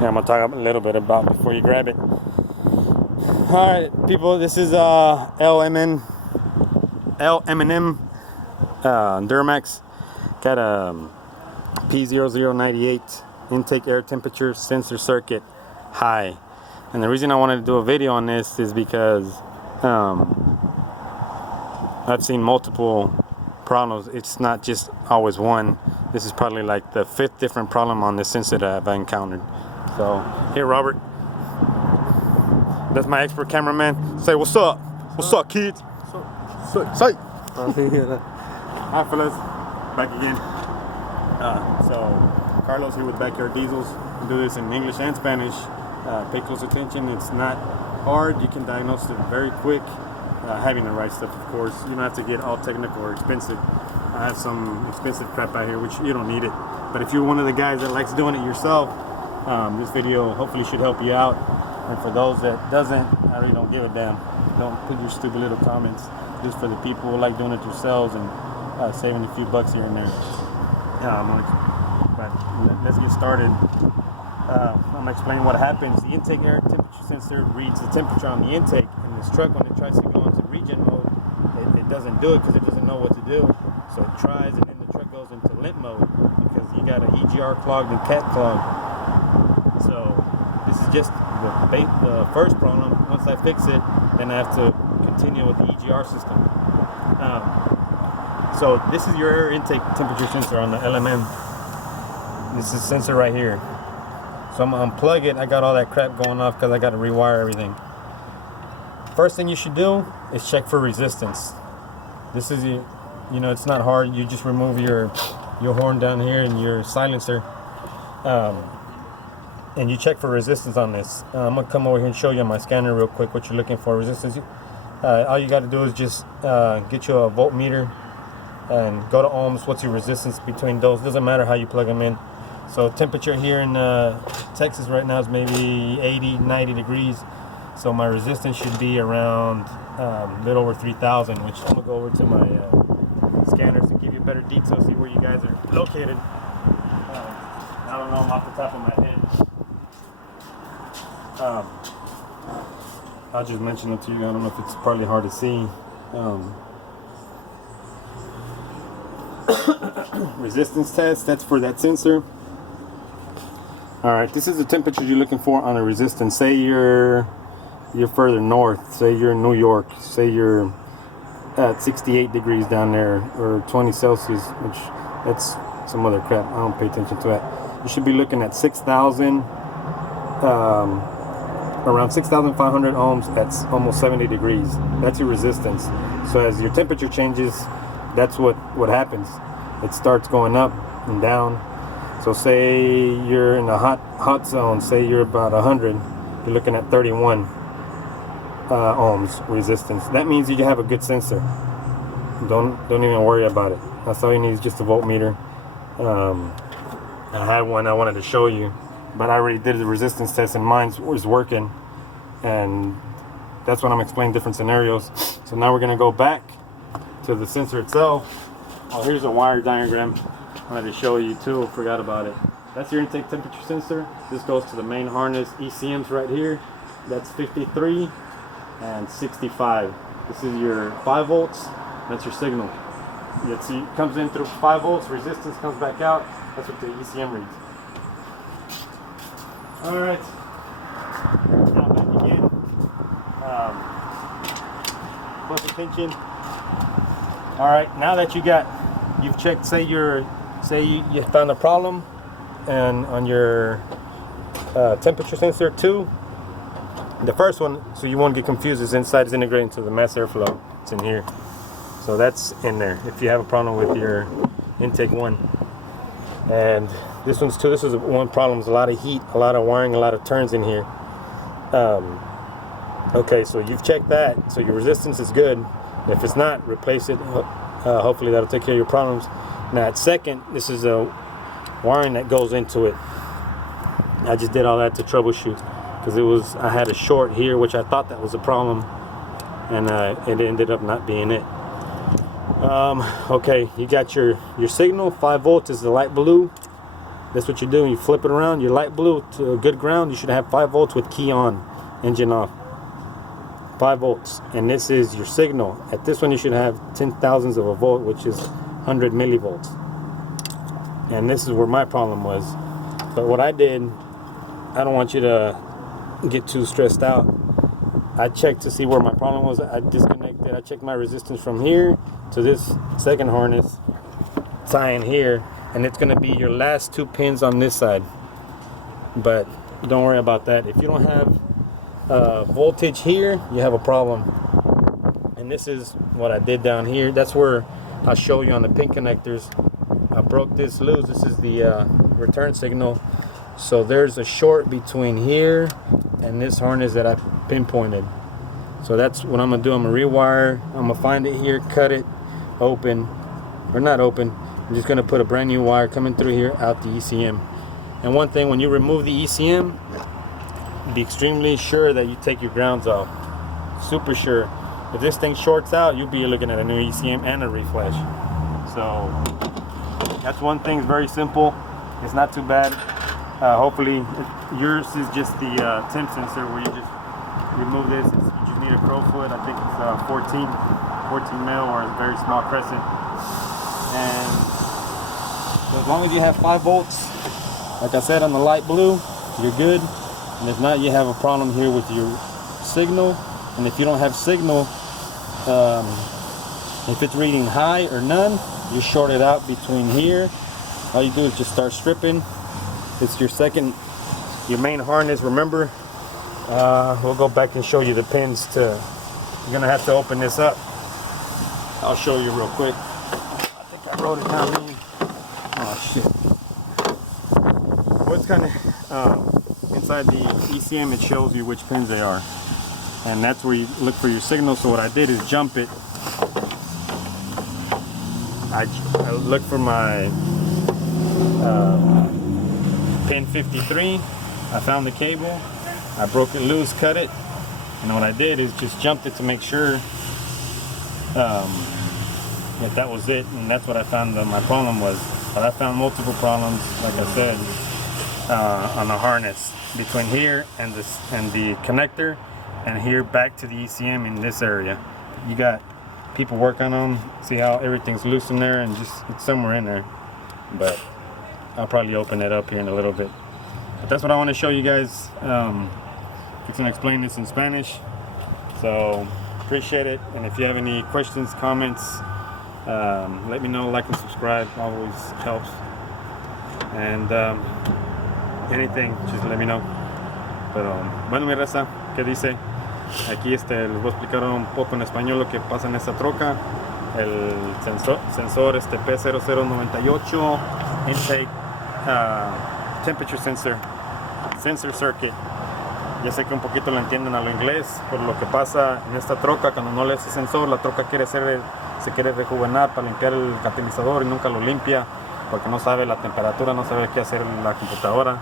I'm gonna talk a little bit about before you grab it. Alright people, this is LMM Duramax. Got a P0098 intake air temperature sensor circuit high. And the reason I wanted to do a video on this is because I've seen multiple problems. It's not just always one. This is probably like the 5th different problem on this sensor that I've encountered. So here, Robert, that's my expert cameraman. Say what's up. What's up, kids? Say. Hi fellas, back again. So Carlos here with Backyard Diesels. We do this in English and Spanish. Pay close attention. It's not hard. You can diagnose it very quick. Having the right stuff, of course. You don't have to get all technical or expensive. I have some expensive crap out here, which you don't need it. But if you're one of the guys that likes doing it yourself, this video hopefully should help you out. And for those that doesn't, I really don't give a damn. Don't put your stupid little comments. Just for the people who like doing it themselves and saving a few bucks here and there. But let's get started. I'm gonna explain what happens. The intake air temperature sensor reads the temperature on the intake, and this truck, when it tries to go into regen mode, it doesn't do it because it doesn't know what to do. So it tries, and then the truck goes into limp mode because you got an EGR clogged and cat clogged. So this is just the first problem. Once I fix it, then I have to continue with the EGR system. So this is your air intake temperature sensor on the LMM. This is sensor right here. So I'm gonna unplug it. I got all that crap going off because I got to rewire everything. First thing you should do is check for resistance. This is it's not hard. You just remove your horn down here and your silencer, and you check for resistance on this. I'm gonna come over here and show you on my scanner real quick what you're looking for. Resistance. All you got to do is just get you a voltmeter and go to ohms. What's your resistance between those? Doesn't matter how you plug them in. So temperature here in Texas right now is maybe 80, 90 degrees. So my resistance should be around a little over 3,000, which I'm gonna go over to my scanners to give you better detail, see where you guys are located. I don't know them off the top of my head. I'll just mention it to you. I don't know if it's probably hard to see. Resistance test, that's for that sensor. Alright, this is the temperature you're looking for on a resistance. Say you're further north, say you're in New York, say you're at 68 degrees down there, or 20 Celsius, which that's some other crap. I don't pay attention to that. You should be looking at 6,000, around 6,500 ohms. That's almost 70 degrees. That's your resistance. So as your temperature changes, that's what happens. It starts going up and down. So say you're in a hot zone, say you're about 100, you're looking at 31 ohms resistance. That means you have a good sensor. Don't even worry about it. That's all you need is just a voltmeter. I had one I wanted to show you, but I already did the resistance test and mine was working, and that's when I'm explaining different scenarios. So now we're gonna go back to the sensor itself. Oh, here's a wire diagram I wanted to show you too. Forgot about it. That's your intake temperature sensor. This goes to the main harness. ECM's right here. That's 53 and 65. This is your 5 volts. That's your signal. You see, it comes in through 5 volts. Resistance comes back out. That's what the ECM reads. All right. Now back again. Close attention. All right. Now that you've checked. Say you found a problem, and on your temperature sensor 2, the first one, so you won't get confused, is inside is integrated into the mass airflow. It's in here, so that's in there. If you have a problem with your intake 1, and this one's 2. This is one problem. There's a lot of heat, a lot of wiring, a lot of turns in here. Okay, so you've checked that, so your resistance is good. If it's not, replace it. Hopefully that'll take care of your problems. Now at second, this is a wiring that goes into it. I just did all that to troubleshoot because I had a short here, which I thought that was a problem, and it ended up not being it. Okay, you got your signal. 5 volts is the light blue. that's what you do. You flip it around, your light blue to a good ground. You should have 5 volts with key on, engine off. 5 volts, and this is your signal. At this one you should have 10,000ths of a volt, which is 100 millivolts. And this is where my problem was. But what I did, I don't want you to get too stressed out. I checked to see where my problem was. I disconnected. I checked my resistance from here to this second harness, tying here, and it's going to be your last 2 pins on this side. But don't worry about that. If you don't have voltage here, you have a problem. And this is what I did down here. That's where I'll show you on the pin connectors. I broke this loose. This is the return signal. So there's a short between here and this harness that I pinpointed. So that's what I'm gonna do. I'm gonna rewire. I'm gonna find it here, cut it open, or not open. I'm just gonna put a brand new wire coming through here out the ECM. And one thing, when you remove the ECM, be extremely sure that you take your grounds off. Super sure. If this thing shorts out, you'll be looking at a new ECM and a reflash. So that's one thing. It's very simple. It's not too bad. Hopefully yours is just the temp sensor where you just remove this. You just need a crowfoot. I think it's 14 mil or a very small crescent. And so as long as you have 5 volts, like I said, on the light blue, you're good. And if not, you have a problem here with your signal. And if you don't have signal, if it's reading high or none, you short it out between here. All you do is just start stripping. It's your main harness. Remember, we'll go back and show you the pins to. You're gonna have to open this up. I'll show you real quick. I think I wrote it down here. Oh shit. What's kind of inside the ECM? It shows you which pins they are, and that's where you look for your signal. So what I did is jump it. I looked for my pin 53. I found the cable. I broke it loose, cut it, and what I did is just jumped it to make sure that was it. And that's what I found that my problem was. But I found multiple problems, like I said, on the harness between here and the connector, and here back to the ECM in this area. You got people work on them, see how everything's loose in there, and just it's somewhere in there. But I'll probably open it up here in a little bit. But that's what I want to show you guys. It's gonna explain this in Spanish. So appreciate it. And if you have any questions, comments, let me know. Like and subscribe always helps. And anything, just let me know. Pero bueno, mi raza, ¿qué dice? Aquí les voy a explicar un poco en español lo que pasa en esta troca. El sensor P0098 intake temperature sensor circuit. Ya sé que un poquito lo entienden a lo inglés, por lo que pasa en esta troca cuando no le hace sensor, la troca se quiere rejuvenar para limpiar el catalizador y nunca lo limpia porque no sabe la temperatura, no sabe qué hacer en la computadora.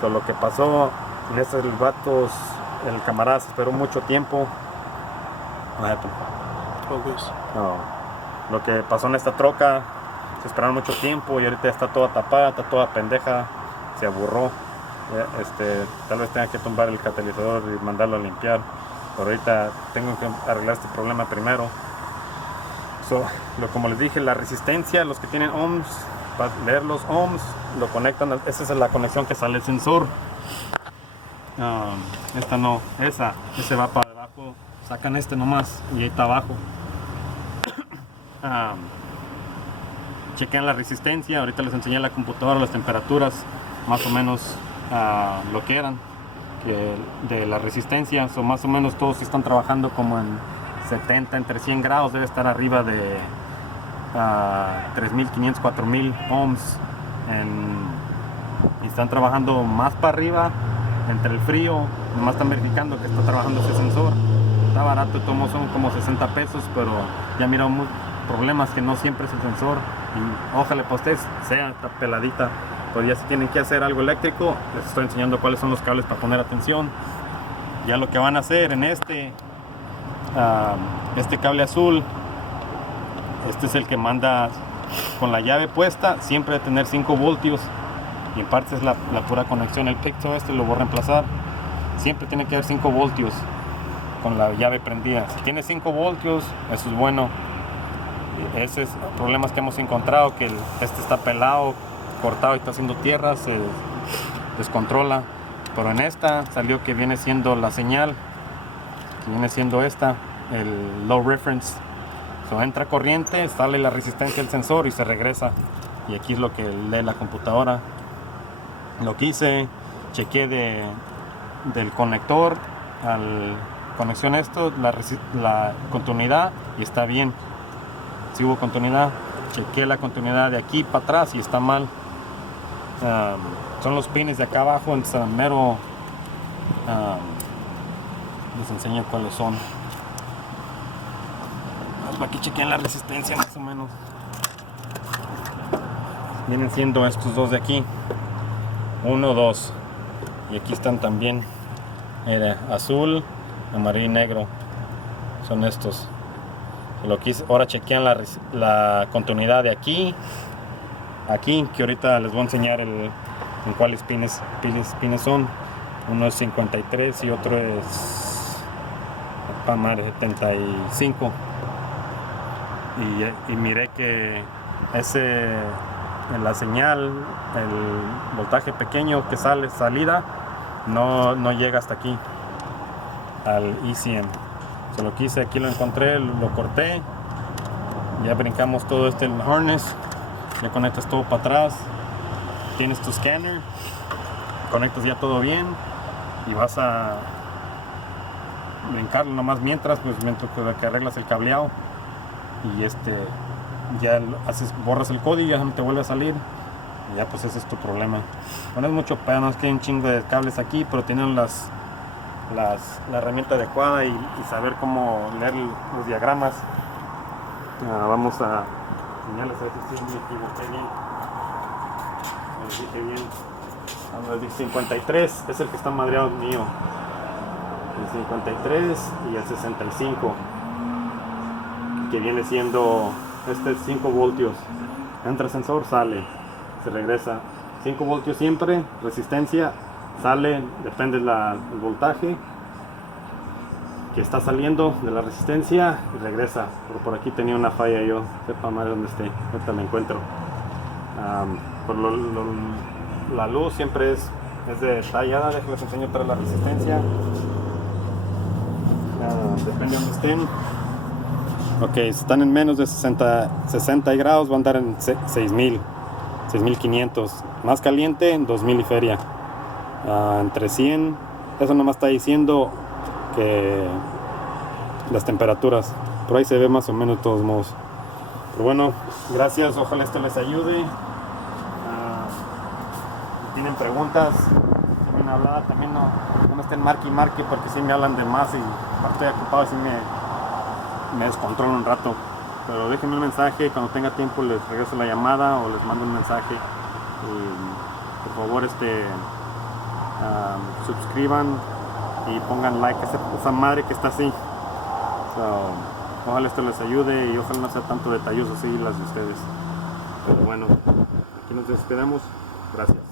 So, lo que pasó en estos vatos, el camarada se esperó mucho tiempo. What happened? Focus. No. Lo que pasó en esta troca, se esperaron mucho tiempo y ahorita ya está toda tapada, está toda pendeja, se aburró. Tal vez tenga que tumbar el catalizador y mandarlo a limpiar. Pero ahorita tengo que arreglar este problema primero. Como les dije, la resistencia, los que tienen ohms, para leer los ohms, lo conectan. Esa es la conexión que sale el sensor. Esta no, ese va para abajo. Sacan este nomás y ahí está abajo. Chequen la resistencia. Ahorita les enseñé en la computadora las temperaturas, más o menos lo que eran de la resistencia. Más o menos todos están trabajando como en 70, entre 100 grados. Debe estar arriba de 3.500, 4.000 ohms. Y están trabajando más para arriba, entre el frío. Nomás están verificando que está trabajando ese sensor. Está barato, son como 60 pesos, pero ya miramos problemas que no siempre es el sensor. Y ojalá para ustedes sea esta peladita. Pues ya si tienen que hacer algo eléctrico, les estoy enseñando cuáles son los cables para poner atención. Ya lo que van a hacer en este cable azul, este es el que manda con la llave puesta, siempre de tener 5 voltios y en parte es la pura conexión. El picto este lo voy a reemplazar. Siempre tiene que haber 5 voltios con la llave prendida. Si tiene 5 voltios, eso es bueno. Ese es problemas que hemos encontrado, que este está pelado, cortado y está haciendo tierra, se descontrola. Pero en esta salió que viene siendo la señal, que viene siendo esta, el low reference. So, entra corriente, sale la resistencia del sensor y se regresa. Y aquí es lo que lee la computadora. Lo que hice, chequeé del conector al conexión esto, la continuidad, y está bien. Si hubo continuidad, chequeé la continuidad de aquí para atrás y está mal. Son los pines de acá abajo en San Mero. Les enseño cuáles son. Para que chequen la resistencia más o menos. Vienen siendo estos dos de aquí. 1, 2. Y aquí están también. Azul, amarillo y negro. Son estos. Lo que hice, ahora chequean la continuidad de aquí. Aquí, que ahorita les voy a enseñar en cuáles pines son. Uno es 53 y otro es 75. Y miré que en la señal, el voltaje pequeño que salida, no llega hasta aquí, al ECM. So, lo que hice, aquí lo encontré, lo corté, ya brincamos todo el harness, le conectas todo para atrás, tienes tu scanner, conectas ya todo bien y vas a brincarlo nomás mientras que arreglas el cableado. Y ya borras el código y ya no te vuelve a salir, y ya pues ese es tu problema. No es mucho pedo, no es que hay un chingo de cables aquí, pero tienen la herramienta adecuada y saber cómo leer los diagramas. Vamos a enseñarles a ver si me equivoqué bien. Les dije bien. El 53 es el que está madreado mío, el 53 y el 65, que viene siendo 5 voltios. Entra el sensor, sale, se regresa. 5 voltios siempre, resistencia, sale, depende del voltaje que está saliendo de la resistencia y regresa. Pero por aquí tenía una falla yo, sepa madre dónde esté, ahorita la encuentro. La luz siempre es detallada, déjenles enseño para la resistencia. Depende de donde estén. Ok, si están en menos de 60 grados, van a andar en 6000, 6500. Más caliente, 2000 y feria. Entre 100, eso nomás está diciendo que las temperaturas. Por ahí se ve más o menos de todos modos. Pero bueno, gracias, ojalá esto les ayude. Si tienen preguntas, también hablar, también no me estén marque porque si me hablan de más y estoy ocupado y si me descontrolo un rato. Pero déjenme un mensaje, cuando tenga tiempo les regreso la llamada o les mando un mensaje. Y por favor suscriban y pongan like a esa madre que está así. Ojalá esto les ayude y ojalá no sea tanto detalloso así las de ustedes. Pero bueno, aquí nos despedimos. Gracias.